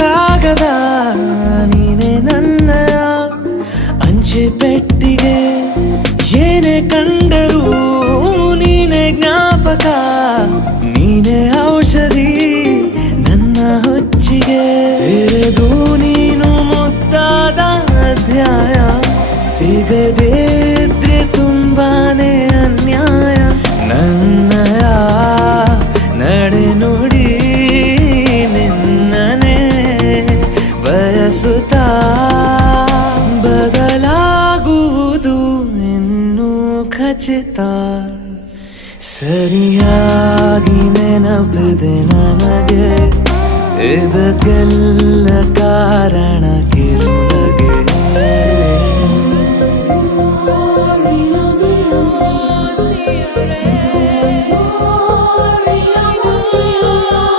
ಕಾಗದ ನೀನೆ ನನ್ನಯ ಅಂಚೆ ಪೆಟ್ಟಿಗೆ ಏನೇ ಕಂಡರೂ ನೀನೆ ಜ್ಞಾಪಕ ನೀನೆ ಔಷಧಿ ನನ್ನ ಹುಚ್ಚಿಗೆ ತೆರೆದು ನೀನು ಮುದ್ದಾದ ಅಧ್ಯಾಯ ಸಿಗದೇ ಇದ್ರೆ ತುಂಬಾನೇ ಅನ್ಯಾಯ ನನ್ನಯ ನಡೆ ನುಡಿ ನಿನ್ನನೆ ಬಯಸುತ್ತಾ ಬದಲಾಗುವುದು ಇನ್ನೂ ಖಚಿತ ಸರಿಯಾಗಿ ನೆನಪಿದೆ ನನಗೆ ಇದಕ್ಕೆಲ್ಲ ಕಾರಣ ಕಿರುನಗೆ